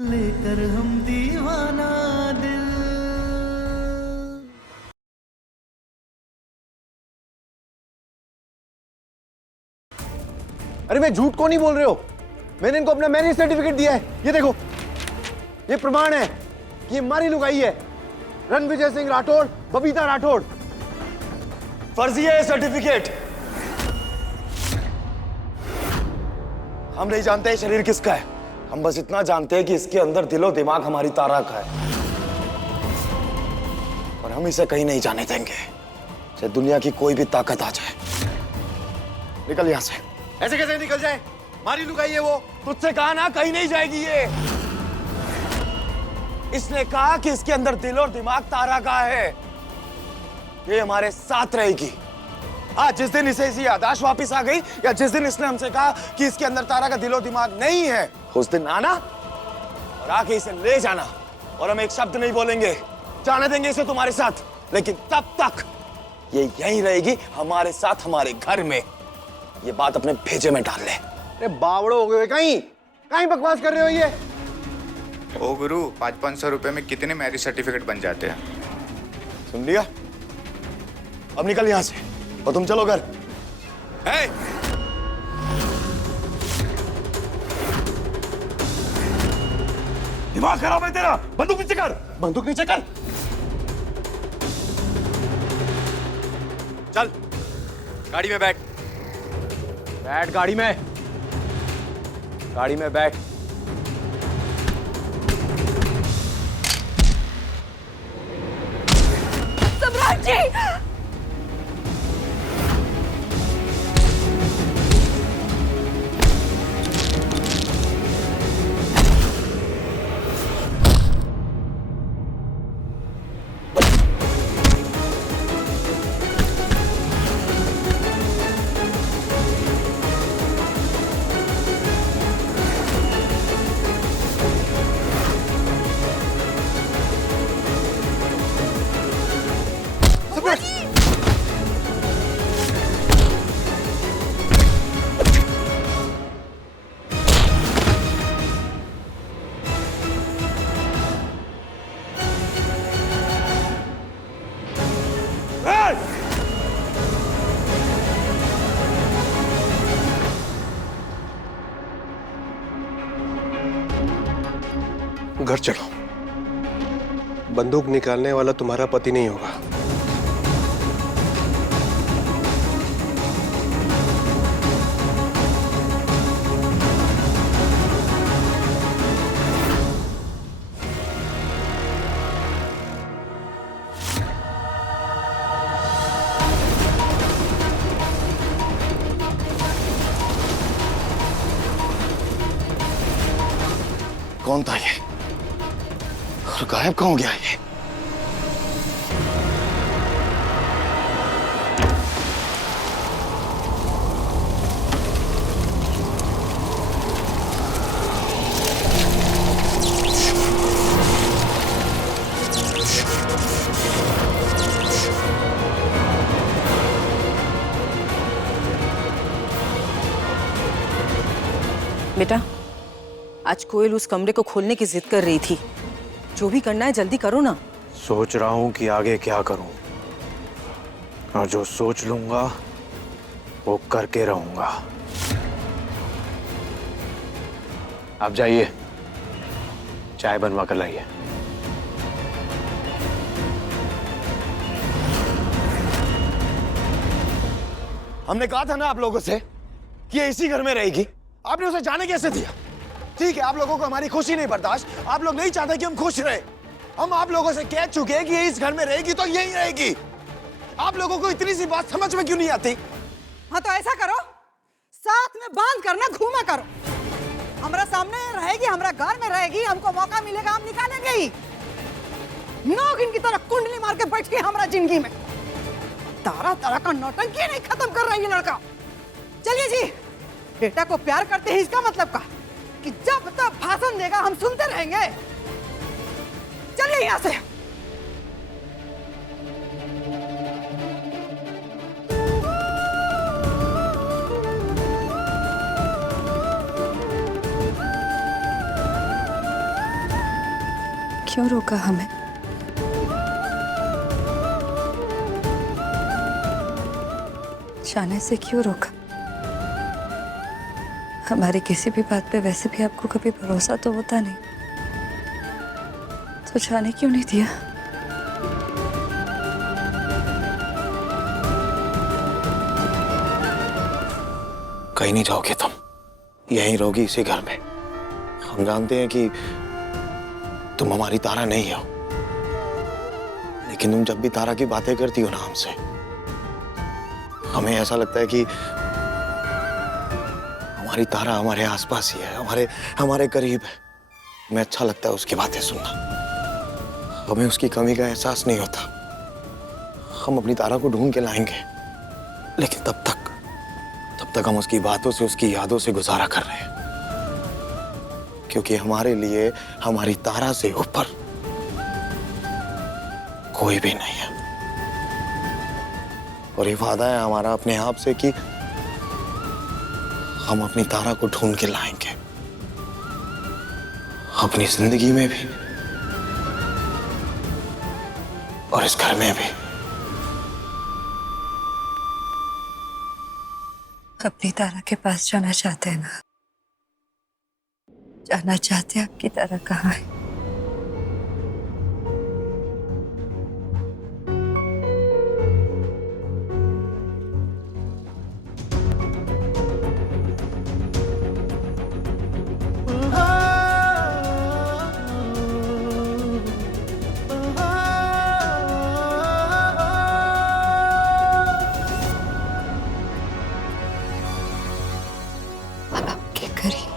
लेकर हम दीवाना दिल। अरे मैं झूठ को नहीं बोल रहे हो, मैंने इनको अपना मैरिज सर्टिफिकेट दिया है। ये देखो, ये प्रमाण है कि ये हमारी लुगाई है, रणविजय सिंह राठौड़, बबीता राठौड़। फर्जी है ये सर्टिफिकेट। हम नहीं जानते शरीर किसका है, हम बस इतना जानते हैं कि इसके अंदर दिलो दिमाग हमारी तारा का है, और हम इसे कहीं नहीं जाने देंगे, चाहे दुनिया की कोई भी ताकत आ जाए। निकल यहां से। ऐसे कैसे निकल जाए, हमारी लुगाई है वो। तुझसे कहा ना कहीं नहीं जाएगी ये। इसने कहा कि इसके अंदर दिल और दिमाग तारा का है, ये हमारे साथ रहेगी। हाँ, जिस दिन इसे इसी याददाश्त वापस आ गई, या जिस दिन इसने हमसे कहा कि इसके अंदर तारा का दिलो दिमाग नहीं है, उस दिन आना और आके इसे ले जाना, और हम एक शब्द नहीं बोलेंगे, जाने देंगे इसे तुम्हारे साथ, लेकिन तब तक ये यहीं रहेगी हमारे साथ, हमारे घर में। ये बात अपने भेजे में डाल ले। अरे बावड़ो हो गए, कहीं कहीं बकवास कर रहे हो ये। ओ गुरु, 500-500 रुपए में कितने मैरिज सर्टिफिकेट बन जाते हैं? सुन लिया? अब निकल यहां से और तुम चलो घर। दिमाग खराब है तेरा, बंदूक नीचे कर, बंदूक नीचे कर। चल गाड़ी में बैठ। बैठ गाड़ी में, गाड़ी में बैठ। सम्राट जी! घर चलो, बंदूक निकालने वाला तुम्हारा पति नहीं होगा। कौन था ये और गायब कहाँ हो गया ये? बेटा, आज कोयल उस कमरे को खोलने की जिद कर रही थी। जो भी करना है जल्दी करो ना। सोच रहा हूं कि आगे क्या करूं, और जो सोच लूंगा वो करके रहूंगा। आप जाइए, चाय बनवा कर लाइए। हमने कहा था ना आप लोगों से कि ये इसी घर में रहेगी, आपने उसे जाने कैसे दिया? ठीक है, आप लोगों को हमारी खुशी नहीं बर्दाश्त, आप लोग नहीं चाहते कि हम खुश रहे। हम आप लोगों से कह चुके हैं कि ये इस घर में रहेगी तो यहीं रहेगी। आप लोगों को इतनी सी बात समझ में क्यों नहीं आती? हाँ तो ऐसा करो, साथ में बांध करना घूमा करो। हमारा सामने रहेगी, हमारा घर में रहेगी, हमको मौका मिलेगा हम निकालेंगे ही। नागिन की तरह कुंडली मार के बैठ के हमारा जिंदगी में तरह तरह का नौटंकी नहीं खत्म कर रहा है ये लड़का। चलिए जी, बेटा को प्यार करते हैं इसका मतलब का कि जब तक भाषण देगा हम सुनते रहेंगे। चलिए यहाँ से। क्यों रोका हमें? जाने से क्यों रोका? हमारी किसी भी बात पे वैसे भी आपको कभी भरोसा तो होता नहीं, तो जाने क्यों नहीं दिया? कहीं नहीं जाओगे तुम, यहीं रहोगी इसी घर में। हम जानते हैं कि तुम हमारी तारा नहीं हो, लेकिन तुम जब भी तारा की बातें करती हो ना हमसे, हमें ऐसा लगता है कि हमारी तारा हमारे आसपास ही है, हमारे करीब है। हमें अच्छा लगता है उसकी बातें सुनना, हमें उसकी कमी का एहसास नहीं होता। हम अपनी तारा को ढूंढ के लाएंगे, लेकिन तब तक हम उसकी बातों से, उसकी यादों से गुजारा कर रहे हैं, क्योंकि हमारे लिए हमारी तारा से ऊपर कोई भी नहीं है। और ये वादा है हमारा अपने आप से कि हम अपनी तारा को ढूंढ के लाएंगे, अपनी जिंदगी में भी और इस घर में भी। अपनी तारा के पास जाना चाहते हैं ना? जानना चाहते हैं आपकी तारा कहाँ है? आपके करीब,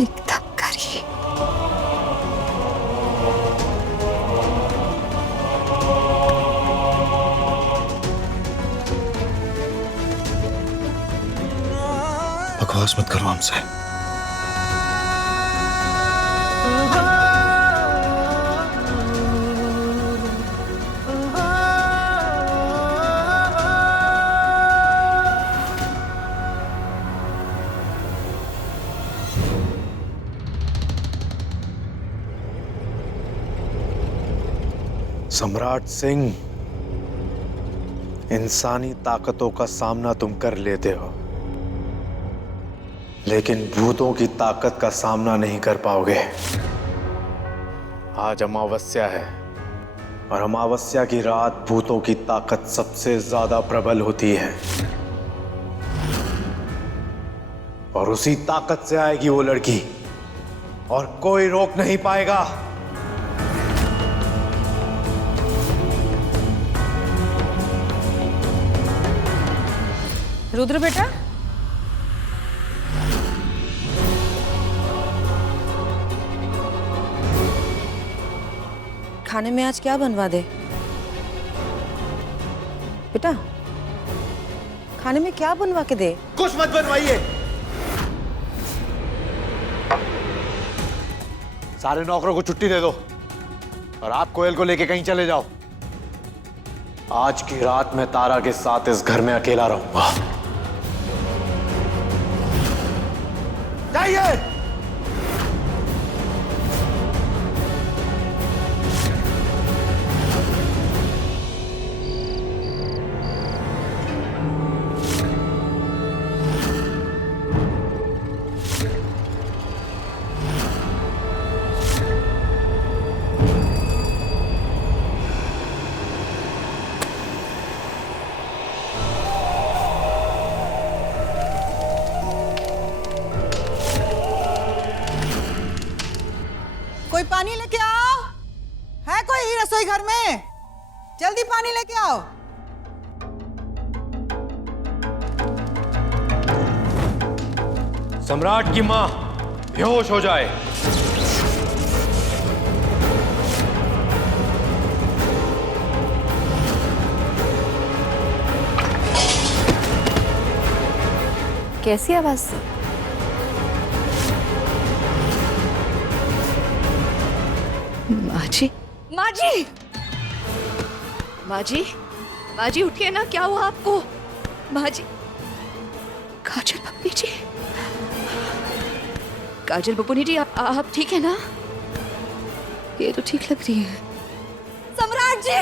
एकदम करीब। बकवास मत करो हमसे। सम्राट सिंह, इंसानी ताकतों का सामना तुम कर लेते हो, लेकिन भूतों की ताकत का सामना नहीं कर पाओगे। आज अमावस्या है और अमावस्या की रात भूतों की ताकत सबसे ज्यादा प्रबल होती है, और उसी ताकत से आएगी वो लड़की और कोई रोक नहीं पाएगा। रुद्र बेटा, खाने में आज क्या बनवा दे? बेटा, खाने में क्या बनवा के दे? कुछ मत बनवाइए। सारे नौकरों को छुट्टी दे दो और आप कोयल को लेके कहीं चले जाओ। आज की रात मैं तारा के साथ इस घर में अकेला रहूंगा। जाइए। कोई पानी लेके आओ। है कोई रसोई घर में? जल्दी पानी लेके आओ। सम्राट की मां बेहोश हो जाए। कैसी आवाज? माँ जी, माँ जी, माँ जी, माँ जी उठिए ना, क्या हुआ आपको? माँ जी, काजल बब्बी जी, काजल बब्बनी जी, आप ठीक है ना? ये तो ठीक लग रही है। सम्राट जी,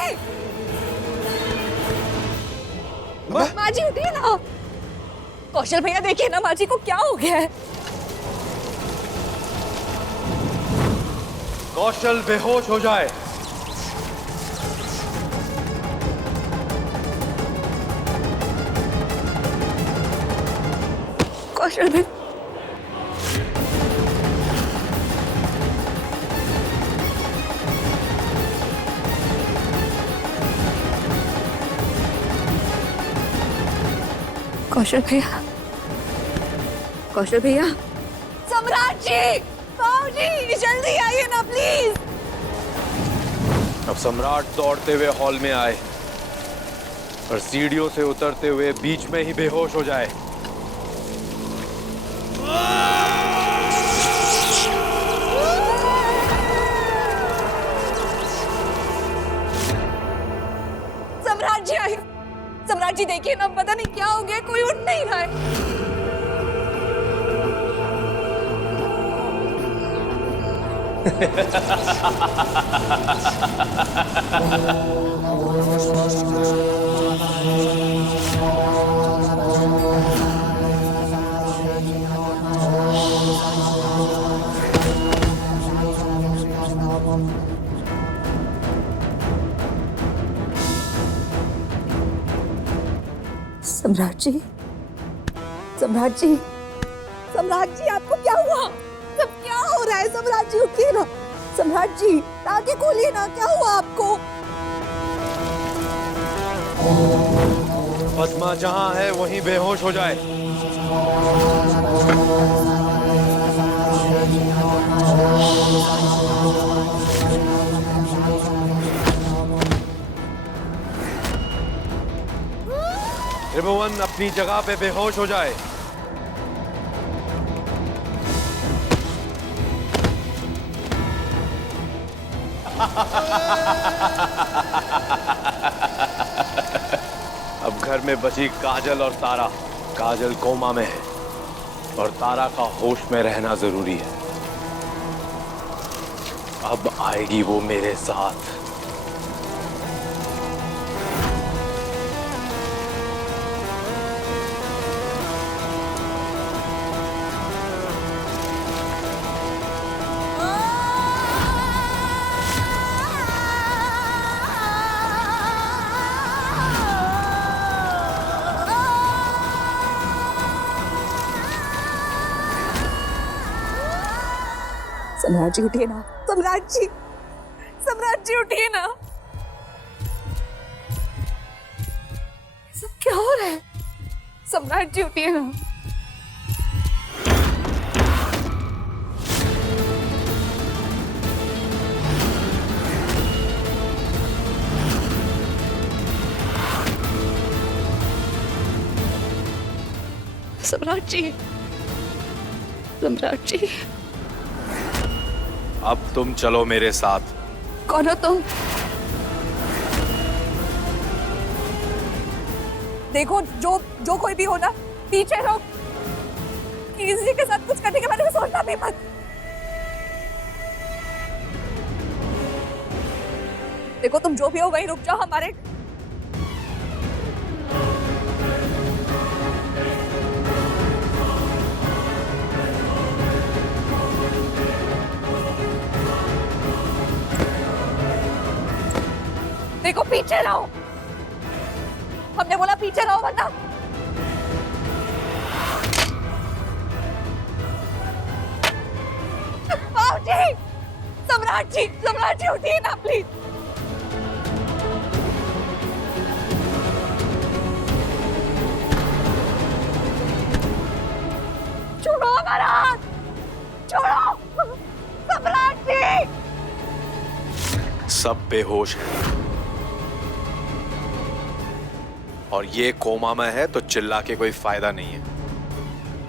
माँ जी उठिए ना। कौशल भैया देखिए ना माँ जी को क्या हो गया है। कौशल बेहोश हो जाए। कौशल भैया, कौशल भैया, कौशल भैया। सम्राट जी, बाबूजी जल्दी आइए ना प्लीज। अब सम्राट दौड़ते हुए हॉल में आए और सीढ़ियों से उतरते हुए बीच में ही बेहोश हो जाए। सम्राट जी आइए। सम्राट जी देखिए ना, पता नहीं क्या हो गया, कोई उठ नहीं रहा है। सम्राट जी, सम्राट जी, सम्राट जी आपको क्या हुआ? सब क्या हो रहा है? सम्राट जी उठिए ना। सम्राट जी आगे खोलिए ना, क्या हुआ आपको? पद्मा जहां है वहीं बेहोश हो जाए। त्रिभुवन अपनी जगह पे बेहोश हो जाए। अब घर में बची काजल और तारा। काजल कोमा में है और तारा का होश में रहना जरूरी है। अब आएगी वो मेरे साथ। सम्राट जी उठिए ना। सम्राट जी, सम्राट जी उठिए ना। सब क्या हो रहा है? सम्राट जी उठिए ना। सम्राट जी, सम्राट जी। अब तुम चलो मेरे साथ। कौन हो तुम? देखो, जो कोई भी हो ना, पीछे रहो। किसी के साथ कुछ करने के बारे में सोचना भी मत। देखो, तुम जो भी हो वहीं रुक जाओ। हमारे देखो, पीछे रहो। हमने बोला पीछे रहो, वरना बाबूजी, सम्राट जी उठिए ना प्लीज। छोड़ो हमारा हाथ, छोड़ो। सम्राट जी। सब बेहोश है और ये कोमा में है, तो चिल्ला के कोई फायदा नहीं है।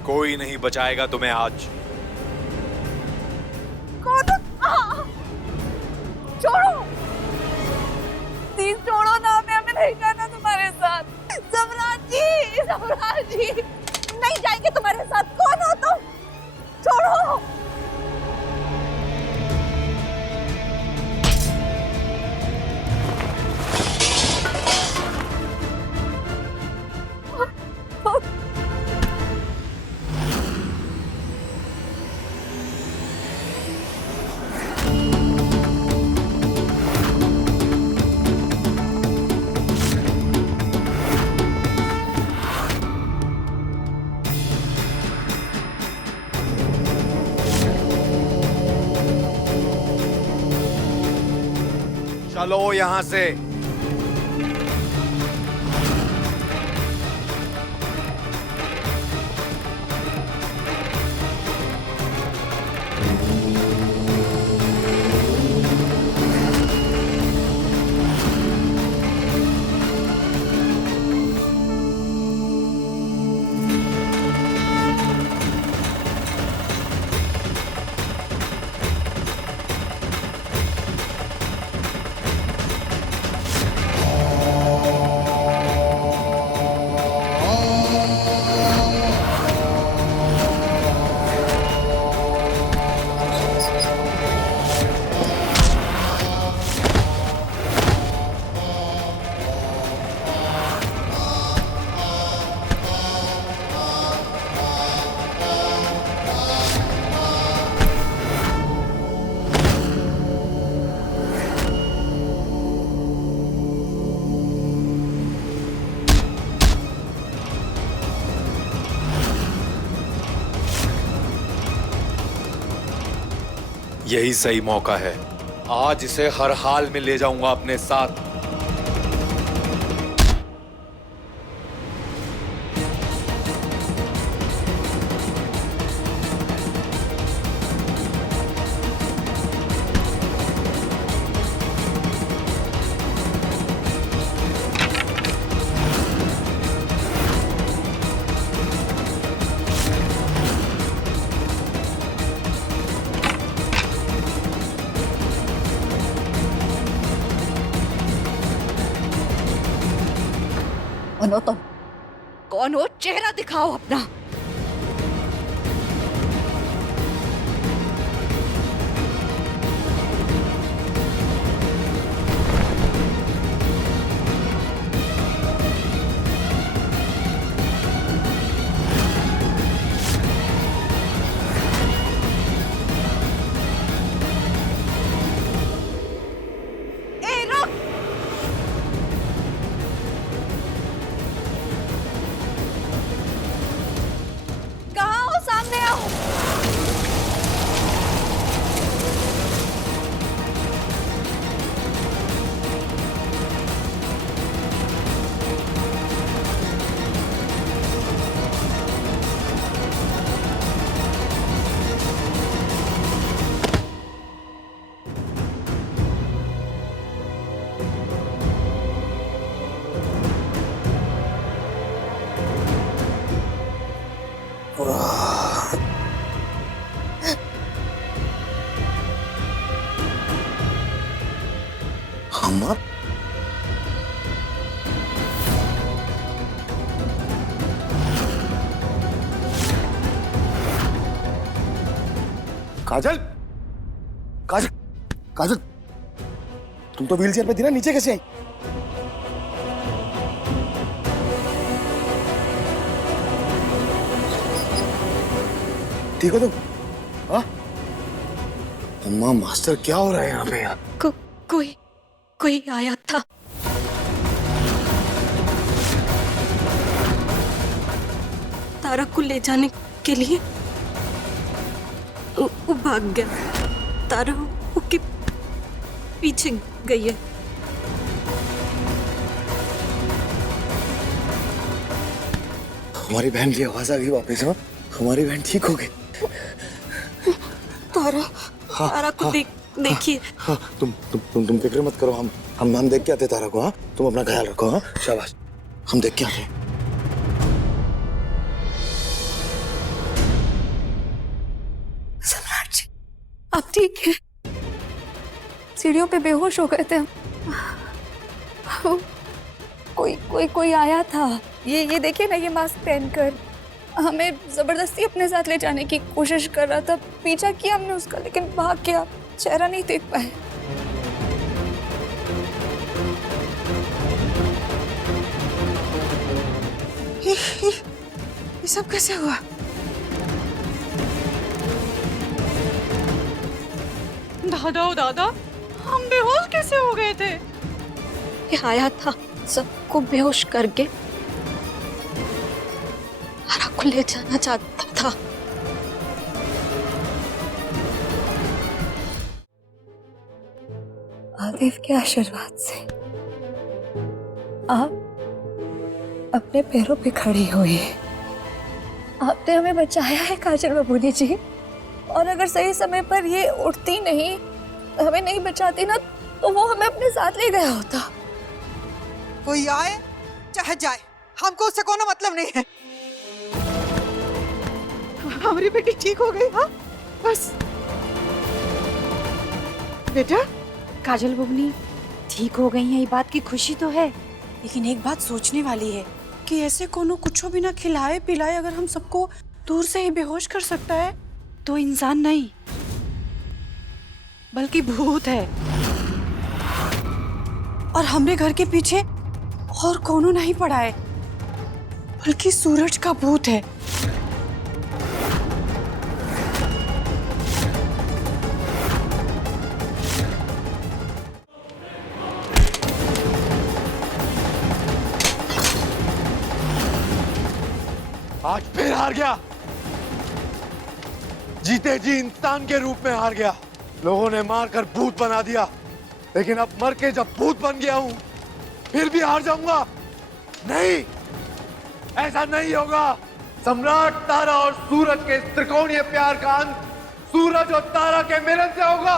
कोई नहीं बचाएगा तुम्हें आज। कौन? छोड़ो प्लीज, छोड़ो ना। हमें नहीं जाना तुम्हारे साथ। सम्राट जी नहीं जाएंगे तुम्हारे साथ। कौन हो तुम? छोड़ो। चलो यहां से। यही सही मौका है। आज इसे हर हाल में ले जाऊंगा अपने साथ। कौन हो तुम? कौन हो? चेहरा दिखाओ अपना। ए रुक! कहाँ हो? सामने आओ। अम्मा, काजल, काजल, काजल, तुम तो व्हीलचेयर पे थी ना, नीचे कैसे आई? ठीक हो तुम? हाँ? अम्मा, मास्टर क्या हो रहा है यहाँ पे यार? कोई आया था। तारा को ले जाने के लिए वो भाग गया। तारा उसके पीछे गई है। हमारी बहन की आवाज आ गई वापस। हाँ, हमारी बहन ठीक हो गई। तारा को देखिए। हाँ, तुम फिक्र मत करो। हम देख के आते तारा को। हाँ, तुम अपना ख्याल रखो। हाँ, शाबाश, हम देख के आते। सम्राट जी, आप ठीक है? सीढ़ियों पे बेहोश हो गए थे हम। कोई आया था। ये देखिए ना, ये मास्क पहनकर हमें जबरदस्ती अपने साथ ले जाने की कोशिश कर रहा था। पीछा किया हमने उसका, लेकिन भाग गया। चेहरा नहीं देख पाए। ये सब कैसे हुआ? दादा, हम बेहोश कैसे हो गए थे? ये आया था, सबको बेहोश करके तारा को ले जाना चाहता था। महादेव के आशीर्वाद से आप अपने पैरों पे खड़ी हुई है। आपने हमें बचाया है काजल बबूनी जी, और अगर सही समय पर ये उठती नहीं, हमें नहीं बचाती ना, तो वो हमें अपने साथ ले गया होता। कोई आए चाहे जाए, हमको उससे कोनो मतलब नहीं है। हमारी बेटी ठीक हो गई। हाँ बस। बेटा काजल बबनी ठीक हो गई हैं, ये बात की खुशी तो है, लेकिन एक बात सोचने वाली है कि ऐसे कोनो कुछ भी ना खिलाए पिलाए अगर हम सबको दूर से ही बेहोश कर सकता है तो इंसान नहीं बल्कि भूत है। और हमरे घर के पीछे और कोनो नहीं पड़ा है बल्कि सूरज का भूत है। आज फिर हार गया, जीते जी इंसान के रूप में हार गया। लोगों ने मारकर भूत बना दिया, लेकिन अब मर के जब भूत बन गया हूं फिर भी हार जाऊंगा? नहीं, ऐसा नहीं होगा। सम्राट तारा और सूरज के त्रिकोणीय प्यार का अंत सूरज और तारा के मिलन से होगा।